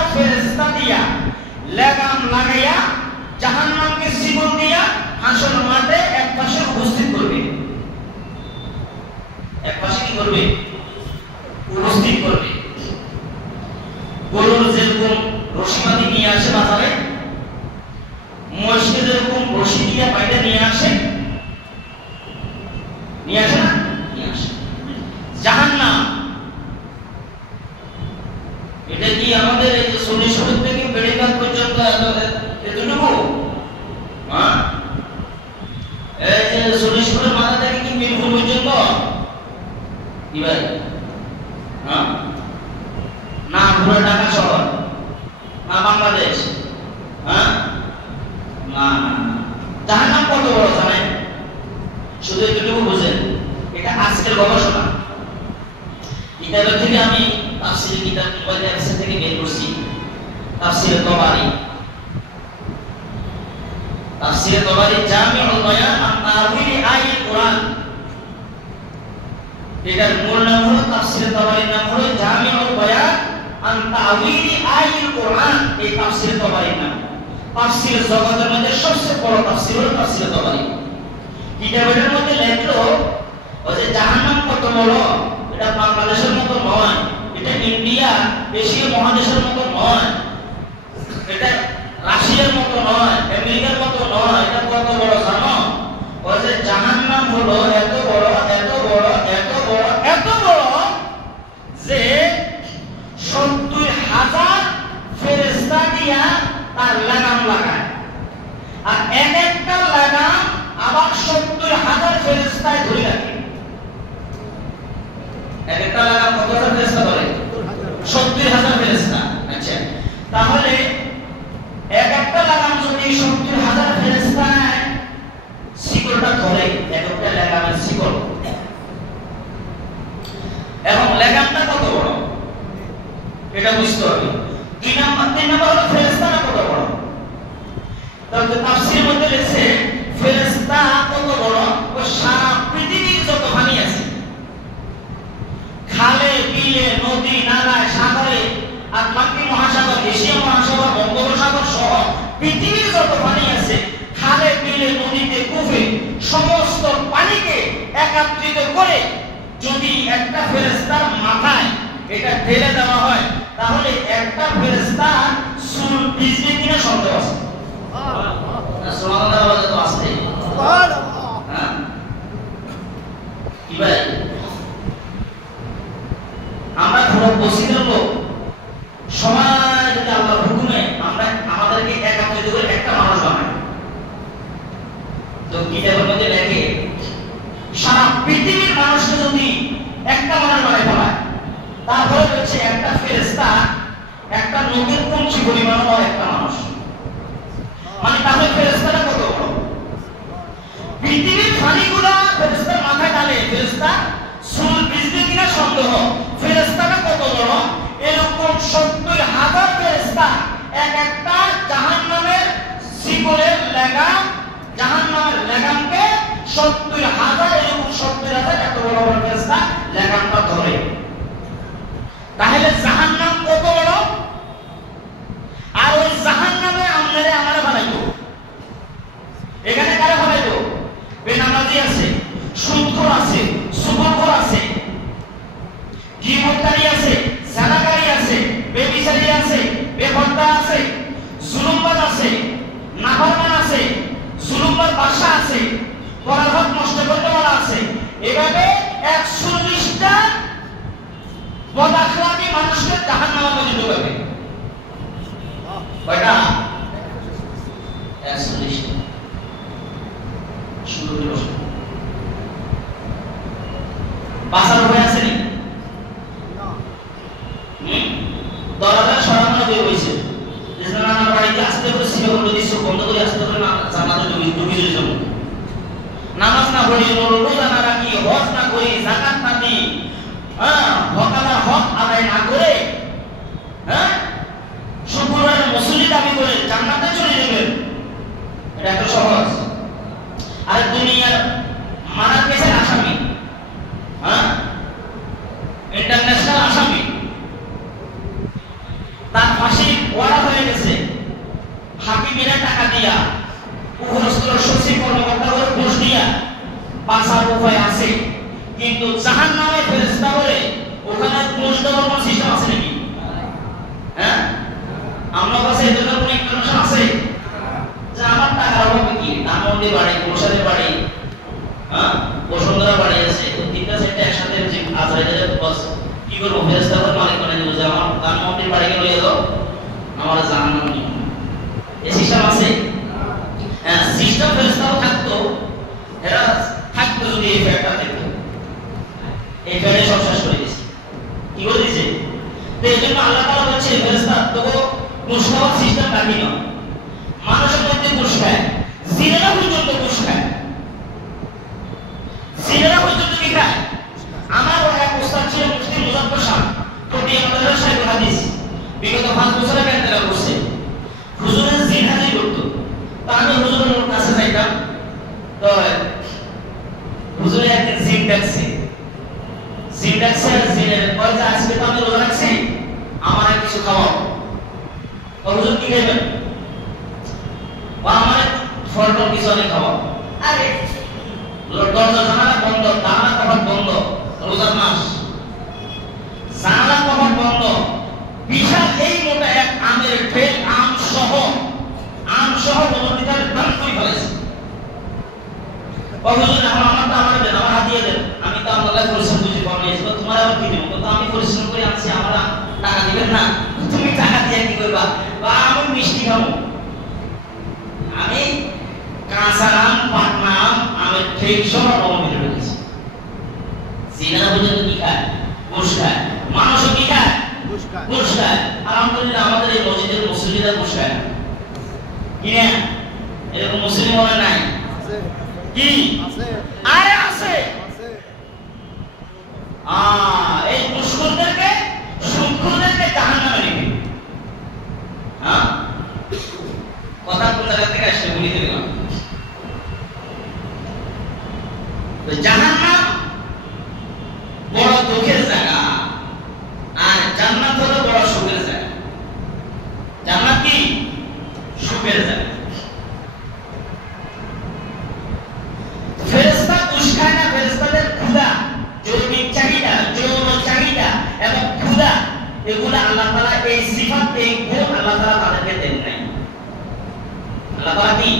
যেরকম রশিবাদি নিয়ে আসে বাজারে, মহিষকে যেরকম রশি দিয়ে বাইরে নিয়ে আসে না? নিয়ে আসে। জাহান্নাম এটা কি আমাদের এই যে 40 ফুট থেকে বেড়িবাঁধ পর্যন্ত এতটুকু? হ্যাঁ, এই যে 40 ফুটের মাথা থেকে কি মিরপুর পর্যন্ত কি ভাই? হ্যাঁ, না পুরো ঢাকা শহর, না বাংলাদেশ? হ্যাঁ, না। জাহান্নাম কত বড় জানেন? শুধু এতটুকু বুঝেন, এটা আজকের গবেষণা। কিতাবের থেকে আমি তাফসীরের কিতাব মোবাইলের অ্যাপস থেকে বের করছি। তাফসীরে তবারি জামিউল বায়ান আন তা'ওয়িল আয়াতুল কুরআন। এটার মূল নাম হলো তাফসীরে তবারির নাম হলো জামিউল বায়ান আন তা'ওয়িল আয়াতুল কুরআন। এই তাফসীরে তবারির নাম। তাফসীর জগতের মধ্যে সবচেয়ে বড় তাফসীর হলো তাফসীরে তবারি। কিতাবের মধ্যে লেখলো ওই যে জাহান্নাম কত বড়, এটা বাংলাদেশের মতো নয়, এটা ইন্ডিয়া এশিয়া মহাদেশের মতো নয়, এটা রাশিয়ার মতো নয়, আমেরিকার মতো নয়। এটা কত বড় জানো? ওই যে জাহান্নাম হলো এত বড়, এত বড়, এত বড়, এত বড় যে 70,000 ফেরেশতা দিয়া তার লাগাম লাগায়। আর এক একটা লাগাম আবার 70,000 ফেরেশতায় ধরে রাখে। এক একটা লাগাম কত হাজার ফেরেশতা ধরে? 70,000 ফেরেশতা। আচ্ছা, তাহলে এক একটা লাগাম যদি 70,000 ফেরেশতায় শিকলটা ধরে, এক একটা লাগামের শিকল, এবং লাগামটা কত বড় এটা বুঝতে হবে। তিন নাম্বার হলো ফেরেশতাটা কত বড়। তাহলে তাফসীরের মধ্যে লেখছে ফেরেশতা কত বড়, ও সারা পৃথিবীর যত পানি আছে, খালে বিলে নদী নালায় সাগরে, আটলান্টিক মহাসাগর, এশিয়া মহাসাগর, বঙ্গোপসাগর সহ পৃথিবীর যত পানি আছে, খালে বিলে নদীতে কূপে সমস্ত পানিকে একত্রিত করে যদি একটা ফেরেশতার মাথায় এটা ঢেলে দেওয়া হয়, তাহলে একটা ফেরেশতা চুল ভিজবে কিনা সন্দেহ আছে। সুবহানাল্লাহ বলে তো আসছে। হ্যাঁ, কি ভাই, আমরা পুরো বসিরের লোক, সমাজ যদি আল্লাহর হুকুমে আমরা আমাদেরকে একত্রিত করে একটা মানুষ বানাই, তো কিতাবের মধ্যে লেখে সারা পৃথিবীর মানুষকে যদি একটা মানুষ বানাই ফেলায়, তারপরে হচ্ছে একটা ফেরেশতা একটা নদীর পঞ্চি পরিমাণ একটা মানুষ, মানে তাহলে ফেরেশতাটা কত বড়? পৃথিবীর পানিগুলা ফেরেশতার মাথায় ঢালে, ফেরেশতা চুল ভিজবে কিনা সন্দেহ। ফেরেশতাটা কত বড়? এরকম 70,000 ফেরেশতা এক একটা জাহান্নামের শিকলের লাগাম, জাহান্নামের লাগামকে 70,000, এরকম 70,000 এত বড় বড় ফেরেশতা লাগামটা ধরে। তাহলে জাহান্নাম কত বড়? আর ওই জাহান্নামে আমারে বানাইতো, এখানে কারে বানাইতো? বেনামাজি আছে, সুদখোর আছে, সুবখোর আছে, গীবতকারী আছে, জানাকারী আছে, বেবিচারী আছে, বেপরদা আছে, জুলুমবাজ আছে, নাফরমান আছে, জুলুমবাজ বাদশা আছে, পরের হক নষ্ট করতে বলা আছে। এভাবে 140টা বদআখলাকি মানুষকে জাহান্নামের মধ্যে ঢুকাবে। কয়টা? 140টা। শুরু হলো বাসার উপায় আছে নি? দরজা সরানো হয়েছে, আমার বাড়িতে আসতে করে সিনেমা বন্ধ করে আসতে করে জান্নাতে ঢুকে যাবো। নামাজ না পড়ি, রোজা না রাখি, হজ না করি, যাকাত না দিই, হকানা হক আদায় না করে, শুক্রবারের মুসল্লি দাবি করে জান্নাতে চলে যাবেন, এটা এত সহজ? আর দুনিয়ার মারা কেসের আসামি, ইন্টারন্যাশনাল আসামি, তার ফাঁসি ওয়ারা হয়ে গেছে, হাকিমেরা টাকা দিয়া, উপরস্থ সচিব কর্মকর্তাদের ঘুষ দিয়া বাঁচার উপায় আছে, কিন্তু জাহান্নামে ফেরেশতা বলে ওখানে ঘুষ দেওয়ার কোনো সিস্টেম আছে নাকি? হ্যাঁ, তারিখে লইয়া দাও আমার জাহান্নামে নিও এই সিস্টেম আছে হ্যাঁ সিস্টেম ফেরেশতাও থাকতো এরা থাকতো যদি এই ফ্যাক্টর থাকতো এই ফ্যাক্টরে সব শেষ করে দিয়েছে কি করে দিয়েছে তো এই জন্য আল্লাহ তাআলা বলছে ফেরেশতা তো মুশতাওয়া সিস্টেম রাখি না মানুষের মধ্যে ঘুষ খায় জিনেরা পর্যন্ত ঘুষ খায় জিনেরা পর্যন্ত কি খায় আমার এক উস্তাদ ছিল মুফতি মুজাফফর শাহ কোটি আমাদের শাইখ হাদিস বিগত 5 বছর আগে একটা করছে হুজুরের জিন হাজির করতো তো আমি হুজুরের কাছে যাইতাম তো হুজুরের একদিন জিন ডাকছে আর জিনের কয়েছে আজকে তো আমি রোজা রাখছি আমার কিছু খাওয়াও তো হুজুর কি খাইবেন ও আমার ফলটা কিছু অনেক খাওয়াও আরে দরজা জানালা বন্ধ দানা কপাট বন্ধ রোজার মাস জানালা কপাট বন্ধ বিশাল এই মোটা এক আমের ফেল আম সহ বন্ধুদের দান করে ফেলেছে হুজুর এখন আমারটা আমার দেন আমার হাতিয়ে দেন আমি তো আল্লাহ পরিশ্রম বুঝে বানিয়েছি তো তোমার আবার কি দেব তো আমি পরিশ্রম করে আনছি আমরা টাকা দিবেন না তুমি টাকা দিয়ে কি করবা বা আমি মিষ্টি খাবো আমি কাঁচা আম পাকনা আম আমের ফেল সহ আমার ভিতরে রেখেছি জিনারা পর্যন্ত কি খায় ঘুষ খায় মানুষও কি খায় ঘুষ খায় আলহামদুলিল্লাহ আমাদের এই মসজিদের মুসল্লিরা ঘুষ খায় কি না এরকম মুসলিম মনে নাই কি আরে আছে এই দুষ্কর্মীদেরকে সুদখোরদেরকে জাহান্নামে নিবে হ্যাঁ কথা কোন জায়গা থেকে আসছে বলি দিলাম তো জাহান্নাম বড় দুঃখের জায়গা আর জান্নাত হলো বড় সুখের জায়গা জান্নাত কি সুখের জায়গা ফেরেশতা ঘুষ খায় না ফেরেশতাদের ক্ষুধা জৈবিক চাহিদা যৌন চাহিদা এবং ক্ষুধা এগুলো আল্লাহ তাআলা এই সিফাত এই গুণ আল্লাহ তাআলা তাদেরকে দেন নাই আল্লাহ তাআলা কি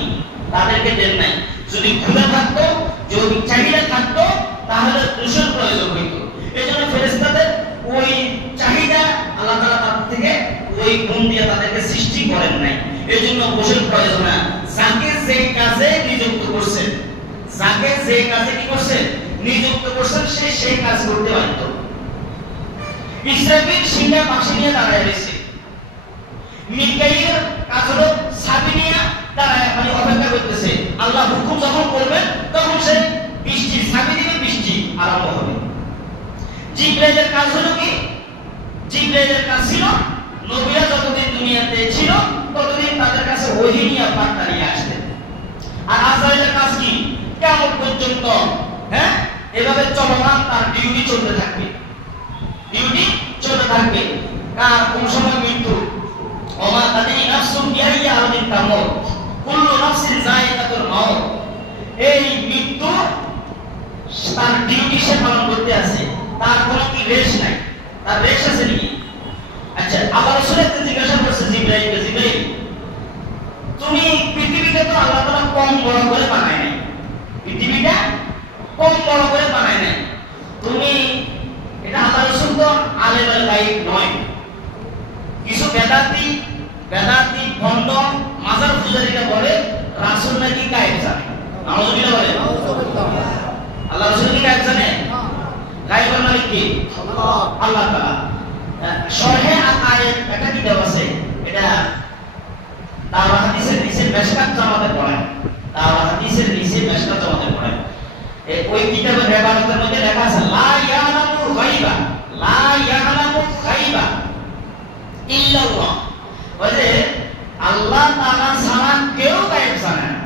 তাদেরকে দেন নাই যদি ক্ষুধা থাকতো জৈবিক চাহিদা থাকতো তাহলে ঘুষের প্রয়োজন হইতো এজন্য ফেরেশতাদের ওই চাহিদা আল্লাহ তাআলা তাদের থেকে ওই গুণ দিয়ে তাদেরকে সৃষ্টি করেন নাই এজন্য ঘুষের প্রয়োজন না যাকে যে কাজে নিযুক্ত করছেন যাকে যে কাজে কি করছেন নিযুক্ত করছেন সে সেই কাজ করতে বাধ্য ইসরাফিল সিংহা পাশে নিয়ে দাঁড়ায় রয়েছে মিকাইলের কাজ হলো ছাবি নিয়ে দাঁড়ায় মানে অপেক্ষা করতেছে আল্লাহ হুকুম যখন করবেন তখন সে বৃষ্টি ছাবি দিবে বৃষ্টি আরম্ভ হবে জিবরাইলের কাজ হলো কি জিবরাইলের কাজ ছিল নবীরা যতদিন দুনিয়াতে ছিল ততদিন তাদের কাছে ওহী নিয়ে বার্তা নিয়ে আসতেন আর আজরাইলের কাজ কি কিয়ামত পর্যন্ত হ্যাঁ এভাবে চলমান তার ডিউটি চলতে থাকবে কার কোন সময় মৃত্যু ওমা তাদিনী নাফসুন বিআইয়ি আরদিন তামুত কুল্লু নাফসিন যায়িকাতুল মাউত এই মৃত্যু তার ডিউটি সে পালন করতে আছে তার কোনো কি রেশ নাই তার রেশ আছে নাকি আচ্ছা আল্লাহ রাসূল একটা জিজ্ঞাসা করছে জিবরাইলকে জিবরাইল তুমি পৃথিবীকে তো আল্লাহ তাআলা কম বড় করে বানায় নাই পৃথিবীটা কম বড় করে বানায় নাই তুমি এটা আল্লাহ রাসূল তো আলেমুল গায়ব নয় কিছু বেদাতি ভণ্ড মাজার পূজারীরা বলে রাসূল নাকি গায়ব জানে নাউযুবিল্লাহ বলে আল্লাহ রাসূল কি গায়ব জানে গায়বের মালিক কি আল্লাহ তাআলা শরহে আয়াত একটা কিতাব আছে এটা দাওরা হাদিসের নিচে মেশকাত জামাতে পড়ায় দাওরা হাদিসের নিচে মেশকাত জামাতে পড়ায় ওই কিতাবের ইবারতের মধ্যে লেখা আছে লা ইয়ালামুল গায়বা ইল্লাল্লাহ বলে আল্লাহ তাআলা ছাড়া কেউ গায়ব জানে না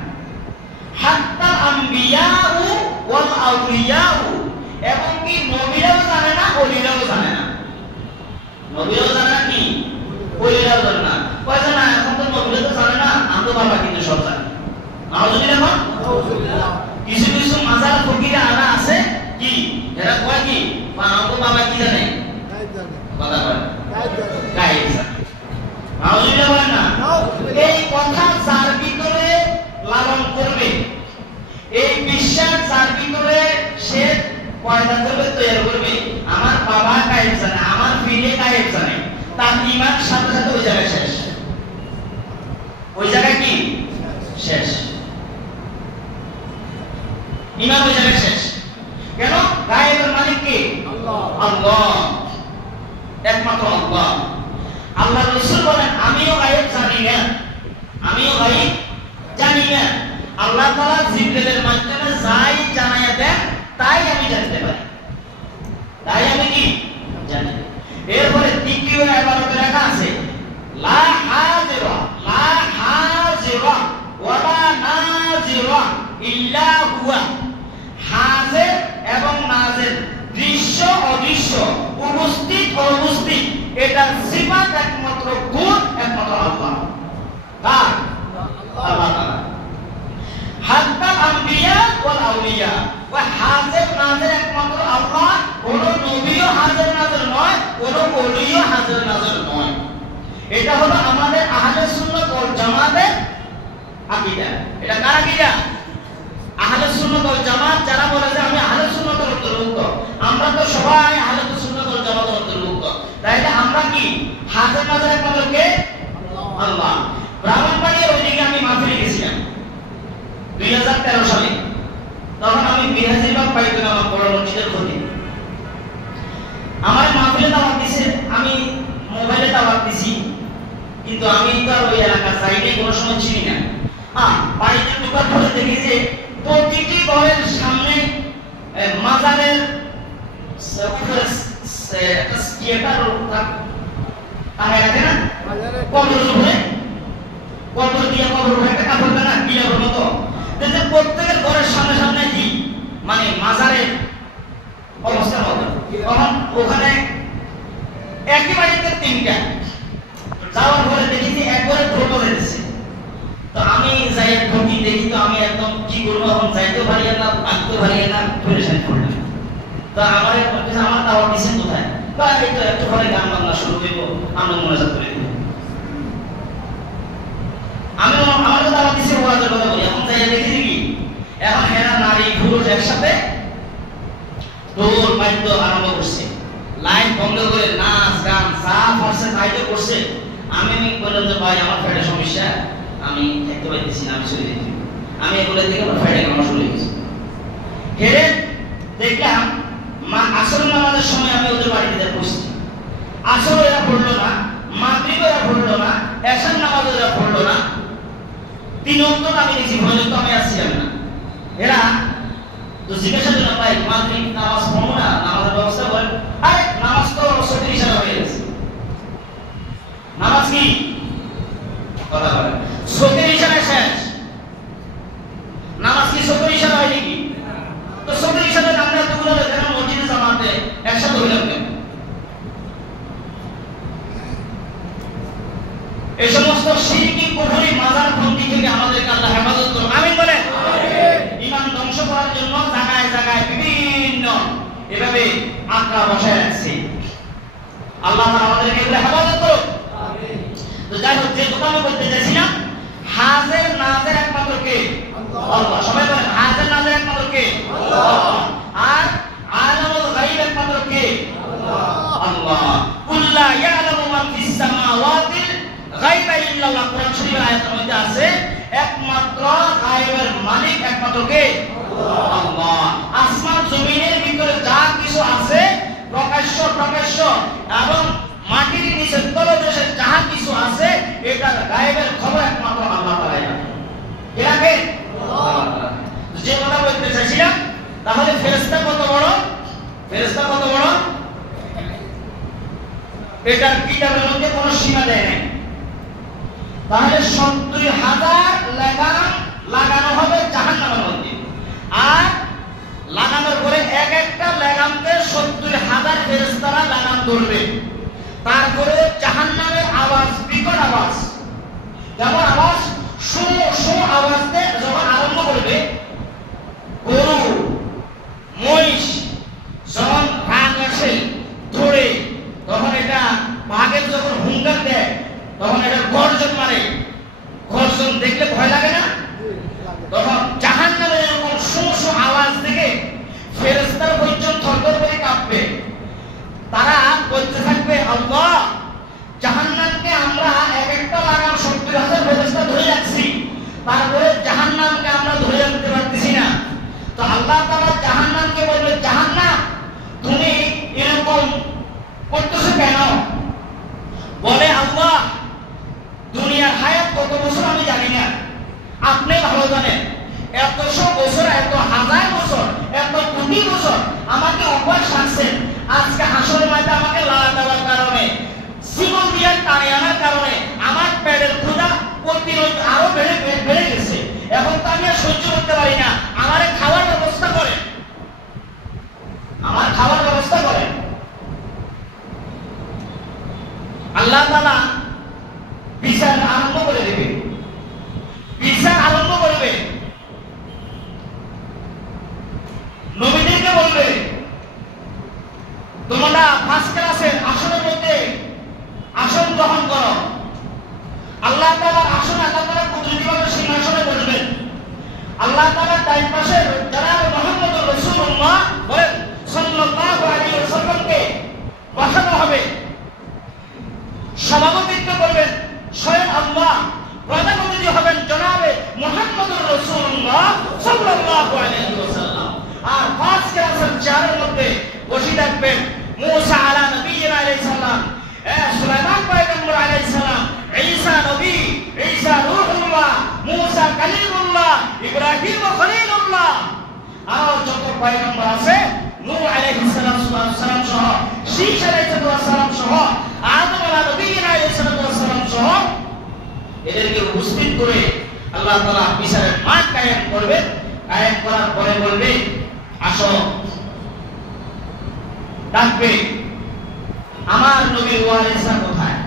হাত্তা আম্বিয়াউ ওয়াল আউলিয়াউ এবং কি নবীরাও জানে না ওলিরাও জানে না নবীরাও জানে না কি ওলিরাও জানে না কয় জানা এখন তো নবীরা তো জানে না আমরা বাবা কিন্তু সব জানে নাউযুবিল্লাহ কিছু কিছু মাজার ফকিরা আনা আছে কি এরা কয় কি আমরা বাবা কি জানে কথা বলে গায়ব জানে নাউযুবিল্লাহ বলেন না এই কথা যার ভিতরে লালন করবে এই বিশ্বাস যার ভিতরে সে পয়দা করবে তৈরি করবে আমার বাবা গায়েব জানে আমার পীরে গায়েব জানে তার ইমান সাথে সাথে ওই জায়গায় শেষ। ওই জায়গায় কি শেষ? ইমান ওই জায়গায় শেষ। কেন? গায়েবের মালিক কে? আল্লাহ, একমাত্র আল্লাহ। আল্লাহ রাসূল বলেন আমিও গায়েব জানি না, আমিও গায়েব জানি না। আল্লাহ তাআলা জিবরিলের মাধ্যমে যাই জানায়া দেন তাই আমি জানতে পারি, তাই আমি কি জানি। এরপরে দ্বিতীয় ইবারতে লেখা আছে লা হাজিরা, লা হাজিরা ওয়ালা নাজিরা ইল্লা হুয়া। হাজির এবং নাজির, দৃশ্য অদৃশ্য, উপস্থিত অনুপস্থিত, এটা সিফাত একমাত্র গুণ একমাত্র আল্লাহ। কার? আল্লাহ তাআলা। হাত্তা আম্বিয়া ওয়াল আউলিয়া, ওয়া হাজির নাজির একমাত্র আল্লাহ। কোন নবীও হাজির নাজির নয়, কোন ওলিও হাজির নাজির নয়। এটা হলো আমাদের আহলে সুন্নাত ওয়াল জামাতের আকীদা। এটা কার আকীদা? আহলে সুন্নাত ওয়াল জামাত। যারা বলে যে আমি আহলে সুন্নাতের অন্তর্ভুক্ত, আমরা তো সবাই আহলে সুন্নাত ওয়াল জামাতের অন্তর্ভুক্ত, তাইলে আমরা কি হাজির নাজির একমাত্র কে? আল্লাহ। ব্রাহ্মণবাড়িয়ার ওইদিকে আমি মাহফিলে গেছিলাম 2013 সালে। তখন আমি বিহাজিবাগ পাইতাম আমার বড় মসজিদের খতিব। আমার মাহফিলে দাওয়াত দিছে, আমি মোবাইলে দাওয়াত দিছি, কিন্তু আমি তো আর ওই এলাকা যাইনি, কোনো সময় চিনি না। বাড়িতে ঢোকার পরে দেখি যে প্রতিটি ঘরের সামনে মাজারের উপরে একটা স্টিয়ার টাঙায় রাখে না, কবরের উপরে, কবর দিয়ে কবর উপরে একটা কাপড় না গিলার মতো, প্রত্যেকের ঘরের সামনে সামনে কি মানে মাজারের অবস্থা হবে। তখন ওখানে একই বাড়িতে তিনটা, যাওয়ার পরে দেখি যে একবারে ঢোল বাজাইতেছে। তো আমি যাই ঢুকি, দেখি তো আমি একদম কি করবো, এখন যাইতে পারি না, আঁকতে পারি না, পরেশান করলাম। তো আমার দাওয়াত দিচ্ছেন কোথায়? এই তো একটু পরে গান বাজনা শুরু হইব, আমরা মোনাজাত করে দিব। আমি আমার দাওয়াত দিচ্ছি ওয়াজের কথা বলি। এখন যাই দেখি কি এখন হেরা নারী পুরুষ একসাথে ঢোল বাদ্য আরম্ভ করছে, লাইন বন্ধ করে নাচ গান যা করছে তাই তো করছে। আমি বললাম যে ভাই আমার পেটের সমস্যা, আমি থাকতে পারতেছি না, আমি চলে যেতে। আমি এগুলো থেকে আমার পেটে কামড় শুরু হয়ে গেছে। হেরে দেখলাম আসর নামাজের সময় আমি ওদের বাড়িতে বসছি, আসর এরা পড়লো না, মাগরিব এরা পড়লো না, এশার নামাজ এরা পড়লো না, 3 ওয়াক্ত আমি দেখছি পর্যন্ত আমি আসছিলাম না। এরা তো জিজ্ঞাসা করলাম ভাই মাগরিব নামাজ পড়ো না, নামাজের ব্যবস্থা করেন। আরে নামাজ তো 30 ইশারা হয়ে গেছে, নামাজ কি কথা বলেন 30 ইশারা শেষ, নামাজ কি 30 ইশারা হয় নাকি? তো 30 ইশারা আমরা এতগুলো দেখেন মসজিদে জামাতে একসাথে হইলাম কেন? এই সমস্ত শিরকি কুফরি মাজার বন্দী থেকে আমাদেরকে আল্লাহ হেফাজত করুন, আমিন বলেন। ঈমান ধ্বংস করার জন্য জায়গায় জায়গায় বিভিন্ন এভাবে আঁকড়া বসায় রাখছে। আল্লাহ তাআলা আমাদেরকে এগুলো হেফাজত করুন, আমিন। তো যাই হোক, যে কথা আমি বলতে চাইছিলাম, হাজির নাজির একমাত্র কে? আল্লাহ। সবাই বলেন হাজির নাজির একমাত্র কে? আল্লাহ। আর আলামুল গায়ব একমাত্র কে? আল্লাহ। আল্লাহ। কুল লা ইয়ালামু মান ফিস সামাওয়াতি গায়বা ইল্লাল্লাহ। কোরআন শরীফের আয়াতের মধ্যে আছে একমাত্র গায়বের মালিক একমাত্র কে? আল্লাহ। আসমান জমিনের ভিতরে যা কিছু আছে প্রকাশ্য প্রকাশ্য এবং মাটির নিচে তলদেশে যাহা কিছু আছে এটার গায়বের খবর একমাত্র আল্লাহ তাআলা জানেন। কে রাখে? আল্লাহ। যে কথা বলতে চাইছিলাম, তাহলে ফেরেশতা কত বড়? ফেরেশতা কত বড়? এটার কিতাবের মধ্যে কোনো সীমা দেয় নাই। তাহলে 70,000 লাগাম লাগানো হবে জাহান্নামের মধ্যে, আর লাগানোর পরে এক একটা লাগামকে 70,000 ফেরেশতারা লাগাম ধরবে। তারপরে জাহান্নামের আওয়াজ, বিকট আওয়াজ, যেমন আওয়াজ শু শু আওয়াজ দিয়ে যখন আরম্ভ করবে, গরু মহিষ যখন রাগ আসে ধরে, তখন এটা বাঘের যখন হুঙ্কার দেয় তখন এটা গর্জন মারে। গর্জন দেখলে ভয় লাগে না? তখন জাহান্নামের এরকম শু শু আওয়াজ থেকে ফেরেশতার পর্যন্ত থরথর করে কাঁপবে। তারা বলতে থাকবে আল্লাহ, জাহান্নাম আল্লাহ তাআলা বিচার আরম্ভ করে দেবে, বিচার আরম্ভ করবে। নবীদেরকে বলবে তোমরা ফার্স্ট ক্লাসের আসনের মধ্যে আসন গ্রহণ করো। আল্লাহ তাআলার আসনে আপনারা কুদরতিভাবে সিংহাসনে বসবেন। আল্লাহ তাআলার ডান পাশে জনাব মুহাম্মদুর রাসূলুল্লাহ বলেন সাল্লাল্লাহু আলাইহি ওয়াসাল্লামকে বসানো হবে। সভাপতিত্ব করবেন স্বয়ং আল্লাহ, প্রধান অতিথি হবেন জনাবে মুহাম্মদুর রাসূলুল্লাহ সাল্লাল্লাহু আলাইহি ওয়াসাল্লাম। আর ফার্স্ট ক্লাসের চেয়ারের মধ্যে বসে থাকবেন মুসা আলা নবিয়্যিনা আলাইহিস সালাম, সুলাইমান পয়গম্বর আলাইহিস সালাম, ঈসা নবী, ঈসা রূহুল্লাহ, মুসা কালিমুল্লাহ, ইব্রাহিম খলিলুল্লাহ, আর যত পয়গম্বর আছে নূহ আলাইহিস সালাম সহ, শীশ আলাইহিস সালাম সহ, আদম আলা নবিয়্যিনা আলাইহিস সালাম সহ এদেরকে উপস্থিত করে আল্লাহ তাআলা বিচারের মাঠ কায়েম করবে। কায়েম করার পরে বলবে আসো, ডাকবে আমার নবীর ওয়ারিসরা কোথায়?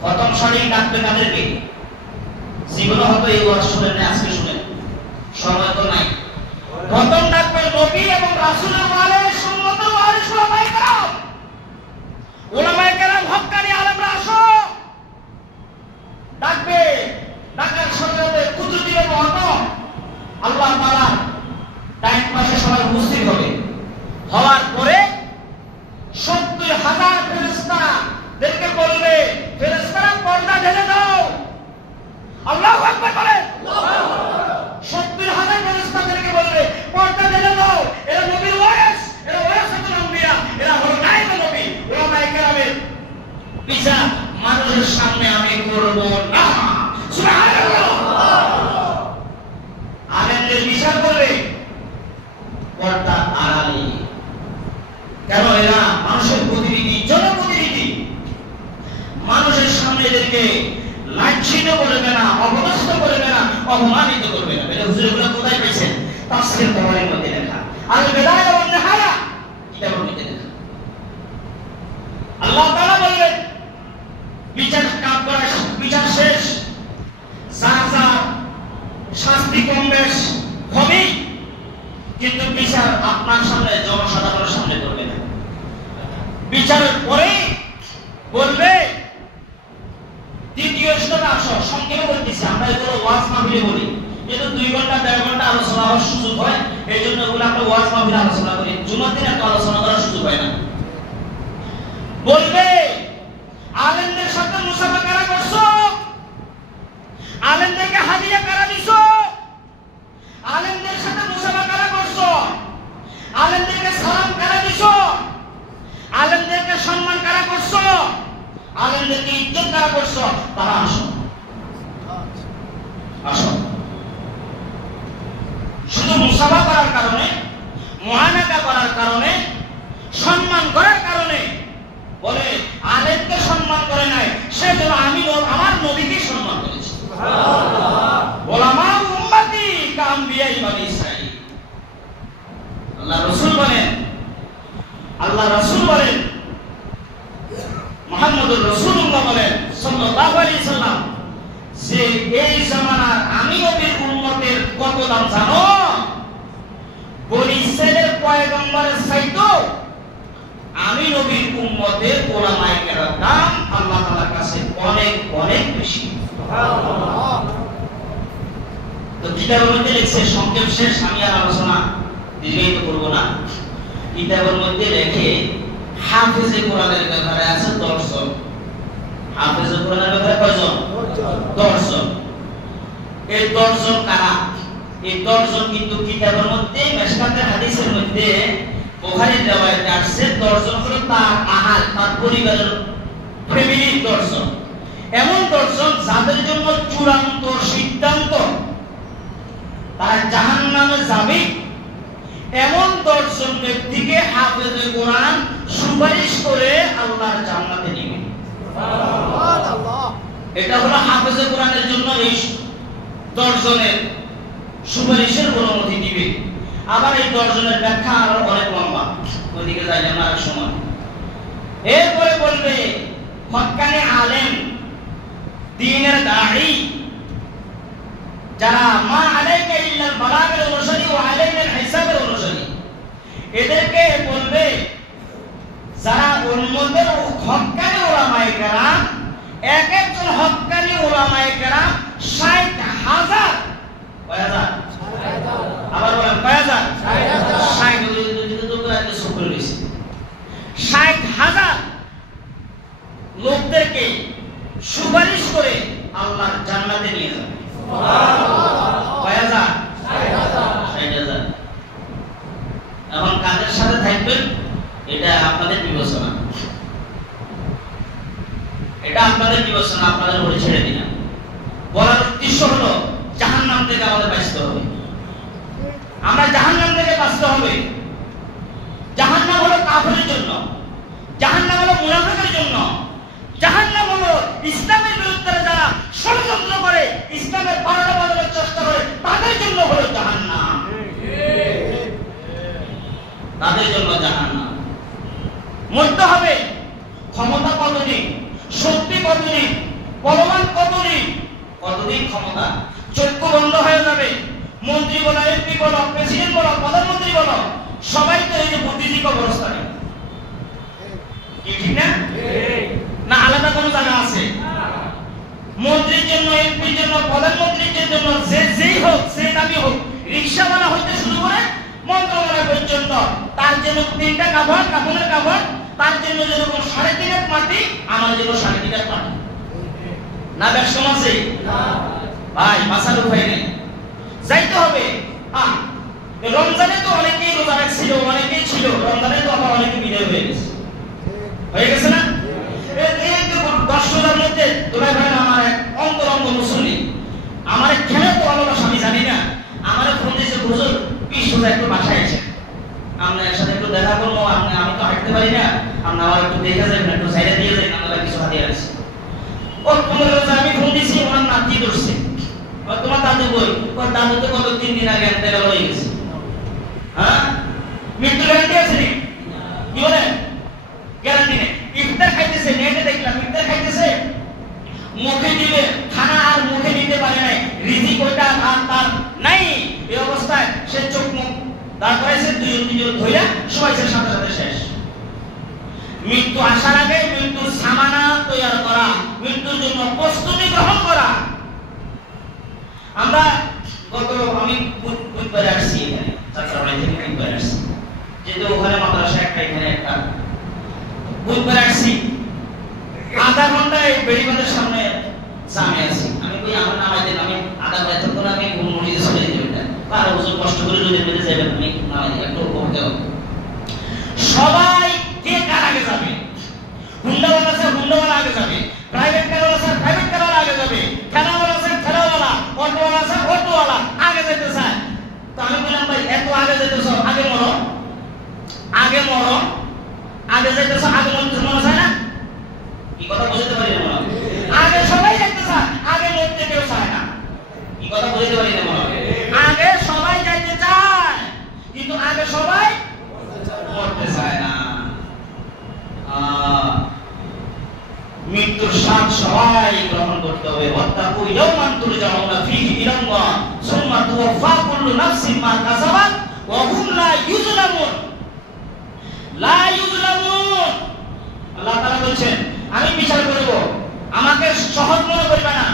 প্রথম সারির ডাকবে তাদেরকে। জীবনে হয়তো এই ওয়াজ শুনেন না, আজকে শুনেন, সময় তো নাই। প্রথম ডাকবে নবী এবং রাসূলের ওয়ারিস, উম্মতের ওয়ারিস উলামায়ে কেরাম। উলামায়ে কেরাম হক্কানি আলেমরা আসো, ডাকবে। ডাকার সাথে সাথে কুদরতির মতো আল্লাহ তাআলা ডান পাশে সবাই উপস্থিত হবে। হওয়ার পরে ৭০,০০০ ফেরেশতাদেরকে বলবে ফেরেশতারা পর্দা ঢেলে দাও। আল্লাহু আকবার বলেন। ৭০,০০০ ফেরেশতাদেরকে বলবে পর্দা ঢেলে দাও। এরা নবীর ওয়ারিস, এরা ওয়ারিসাতুল আম্বিয়া, এরা হলো নায়েবে নবী। উলামায়ে কেরামের বিচার মানুষের সামনে আমি করব না। সুবহানাল্লাহ। আলেমদের বিচার করবে পর্দা আড়ালে। কেন? এরা মানুষের প্রতিনিধি, জনপ্রতিনিধি। মানুষের সামনে এদেরকে লাঞ্ছিত করবে না, অপদস্থ করবে না, অপমানিত করবে না। এটা হুজুরগুলো কোথায় পেয়েছেন? তাফসীর তাবারির মধ্যে লেখা, আল বিদায়া ওয়ান নিহায়া কিতাবের মধ্যে লেখা। আল্লাহ তাআলা বললেন বিচার শেষ, যা শাস্তি কম বেশ হবে, কিন্তু বিচার আপনার সামনে, জনসাধারণের সামনে করবে না। বিচারের পরে বলবে দ্বিতীয় স্তরে আসো। সংক্ষেপে বলতেছি, আমরা এগুলো ওয়াজ মাহফিলে বলি, যেহেতু 2 ঘন্টা 1.5 ঘন্টা আলোচনা হওয়ার সুযোগ হয়, এই জন্য এগুলো আমরা ওয়াজ মাহফিলে আলোচনা করি। জুমার দিনে এত আলোচনা করার সুযোগ হয় না। বলবে আলেমদের সাথে মুসাফা কারা করছো? আলেমদেরকে হাদিয়া কারা দিছো? আলেমদের সাথে মুসাফা কারা করছো? আলেমদেরকে সালাম কারা দিছো? আলেমদেরকে সম্মান কারা করছো? আলেমদেরকে ইজ্জত কারা করছো? তারা আসো, আসো। শুধু মুসাফা করার কারণে, মুআনাকা করার কারণে, সম্মান করার কারণে বলে আলেমকে সম্মান করে নাই, সেজন্য আমি আমার নবীকে সম্মান করেছি। সুবহানাল্লাহ। ওলামা উম্মতি কাম্বিয়াই বনি ইসরাঈল। আল্লাহ রাসূল বলেন, আল্লাহ রাসূল বলেন, মুহাম্মদুর রাসূলুল্লাহ বলেন সাল্লাল্লাহু আলাইহি সাল্লাম, যে এই জামানার আমি নবীর উম্মতের কত দাম জানো? বনি ইসরাঈলের পয়গম্বরের চাইতো আমি নবীর উম্মতের উলামায়ে কেরাম দাম আল্লাহ তাআলার কাছে অনেক অনেক বেশি। সুবহানাল্লাহ। তো কিতাবের মধ্যে লেখছে, সংক্ষেপ শেষ, আমি আর আলোচনা দীর্ঘায়িত করব না। কিতাবের মধ্যে লেখে হাফেজে কোরআনের ব্যাপারে আছে 10 জন। হাফেজে কোরআনের ব্যাপারে কয়জন? 10 জন। এই 10 জন কারা? এই 10 জন কিন্তু কিতাবের মধ্যে, মিশকাতের হাদিসের মধ্যে, বুখারীর riwayate আসছে 10 জন হলো তার আহাল, তার পরিবারের ফ্যামিলি 10 জন। এমন 10 জন যাদের জন্য চূড়ান্ত সিদ্ধান্ত তারা জাহান্নামে যাবে, এমন 10 জন ব্যক্তিকে হাফেজে কোরআন সুপারিশ করে আল্লাহর জান্নাতে নিবে। সুবহানাল্লাহ। এটা হলো হাফেজে কোরআনের জন্য এই 10 জনের সুপারিশের অনুমতি দিবে। আবার এই 10 জনের ব্যাখ্যা আরো অনেক লম্বা, ওইদিকে যাই আমরা আর সময়। এরপরে বলবে হক্কানি আলেম, দ্বীনের দাঈ, যারা মা আলাইকা ইল্লাল বালাগের অনুসারী ওয়া আলাইনাল হিসাবের অনুসারী, এদেরকে বলবে যারা উম্মতের হক্কানি উলামায়ে কেরাম, এক একজন হক্কানি উলামায়ে কেরাম ৬০,০০০, কয় হাজার? আবার বলেন কয় হাজার? ৬০,০০০ লোকদেরকে সুপারিশ করে আল্লাহর জান্নাতে নিয়ে যাবে। কয় হাজার? ৬০,০০০। এখন কাদের সাথে থাকবেন এটা আপনাদের বিবেচনা, এটা আপনাদের বিবেচনা, আপনাদের উপরে ছেড়ে দিলাম। বলার উদ্দেশ্য হলো জাহান্নাম থেকে আমাদের বাঁচতে হবে, আমরা জাহান্নাম থেকে বাঁচতে হবে। জাহান্নাম হলো কাফেরের জন্য, জাহান্নাম হলো মুনাফিকের জন্য, জাহান্নাম হলো ইসলামের বিরুদ্ধে যারা ষড়যন্ত্র করে, ইসলামের বারোটা বাজানোর চেষ্টা করে, তাদের জন্য হলো জাহান্নাম, তাদের জন্য জাহান্নাম। মরতে হবে। ক্ষমতা কতদিন, শক্তি কতদিন, বলবান কতদিন, কতদিন ক্ষমতা, চক্ষু বন্ধ হয়ে যাবে। মন্ত্রী বলো, এমপি বলো, প্রেসিডেন্ট বলো, প্রধানমন্ত্রী বলো, সবাই তো এই যে বুদ্ধিজীবী কবরস্থানে, কি ঠিক না? না আলাদা কোনো জায়গা আছে? মন্ত্রীর জন্য, এমপির জন্য, প্রধানমন্ত্রীর জন্য, যেই হোক, সে দামি হোক, রিক্সাওয়ালা হইতে শুরু করে মন্ত্রণালয় পর্যন্ত, তার জন্য 3টা কাপড়, কাপড়ের কাপড়, তার জন্য যেরকম 3.5 হাত মাটি, আমার জন্য 3.5 হাত মাটি। না ব্যস্ত আছে ভাই, বাঁচার উপায় নেই, যাইতে হবে। রমজানে তো অনেকেই রোজা রাখছিল, অনেকেই ছিল, রমজানে তো আবার অনেকে বিদায় হয়ে গেছে না? এই 10 রোজার মধ্যে তোরা ভাই আমার অন্তরঙ্গ মুসলিম, আমার কেন তো ভালোবাসা আমি জানি না, আমার ফোন দিয়েছে হুজুর 20 রোজা একটু বাসায় এসে আমরা একসাথে একটু দেখা করবো, আমি তো হাঁটতে পারি না, আপনি আমার একটু দেখা যাবেন, একটু সাইডে দিয়ে যাবেন, আমরা কিছু হাতিয়ে আছে। ও 15 রোজা আমি ফোন দিয়েছি, ওনার নাতি ধরছে, তোমার দাদু বই, ওর দাদু তো কত 3 দিন আগে একটা গেল হয়ে গেছে। হ্যাঁ, মৃত্যু গ্যারান্টি আছে নি? কি বলে গ্যারান্টি নেই। ইফতার খাইতেছে, নেটে দেখলাম ইফতার খাইতেছে, মুখে দিবে খানা আর মুখে নিতে পারে নাই, রিজিক ওইটা আর তার নাই, এই অবস্থায় সে চোখ মুখ দাঁড় করাইছে, 2-3 ধইরা সবাইছে, সাথে সাথে শেষ। মৃত্যু আসার আগে মৃত্যুর সামানা তৈরি করা, মৃত্যুর জন্য প্রস্তুতি গ্রহণ করা। আমরা আমি বুধবারে আসছি, এখানে যাত্রাবাড়ি থেকে বুধবারে আসছি, যেহেতু ওখানে মাদ্রাসা একটা, এখানে একটা, বুধবারে আসছি, আধা ঘন্টায় বেড়িবাঁধের সামনে জামে আছি। আমি কই আমার নামাই দেন, আমি আধা ঘন্টা তখন আমি মসজিদে চলে যেতে পারি, আর ওজন কষ্ট করে যদি বেঁধে যাবেন, আমি নামাই দিই একটু করতে হবে। সবাই কে কার আগে যাবে? হুন্ডাওয়ালা আছে, হুন্ডাওয়ালা আগে যাবে, প্রাইভেট কারওয়ালা আছে, প্রাইভেট কারওয়ালা আগে যাবে, ঠেলাওয়ালা আছে, ঠেলাওয়ালা, অটোওয়ালা আছে, অটোওয়ালা আগে যেতে চায়। তো আমি বললাম ভাই এত আগে যেতেছ, আগে মরো, আগে মরো, আগে যেতেছ, আগে মরতে চায় না? কি কথা বুঝতে পারি না? আগে সবাই যেতে চায়, আগে মরতে কেউ চায় না। কি কথা বুঝতে পারি না? আগে সবাই যেতে চায়, কিন্তু আগে সবাই মরতে চায় না। মৃত্যুর স্বাদ সবাই গ্রহণ করতে হবে। ওয়াত্তাকু ইয়াওমান তুরজাউনা ফীহি ইলাল্লাহ সুম্মা তুওয়াফা কুল্লু নাফসিন মা কাসাবাত ওয়া হুম লা ইউযলামুন। লা ইউযলামুন। আল্লাহ তাআলা বলেন আমি বিচার করব, আমাকে সহজ মনে করবে না।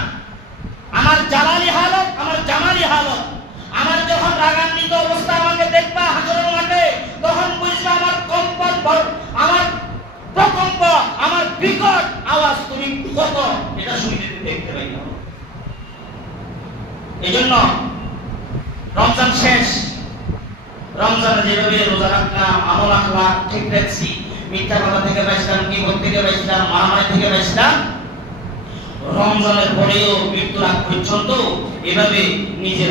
আমার জালালি হালত, আমার জামালি হালত, আমার যখন রাগান্বিত অবস্থা আমাকে দেখবা হাসরের মাঠে, তখন বুঝবা আমার কম্পন, আমার প্রকম্প, আমার বিকট আওয়াজ তুমি কত এটা শুনতে দেখতে পাই না। এইজন্য রমজান শেষ, রমজানে যেভাবে রোজা রাখলাম, আমল আখলাক ঠিক রাখছি, মিথ্যা কথা থেকে বাঁচলাম, গীবত থেকে বাঁচলাম, মারামারি থেকে বাঁচলাম, রমজানের পরেও মৃত্যুর আগ পর্যন্ত এভাবে নিজের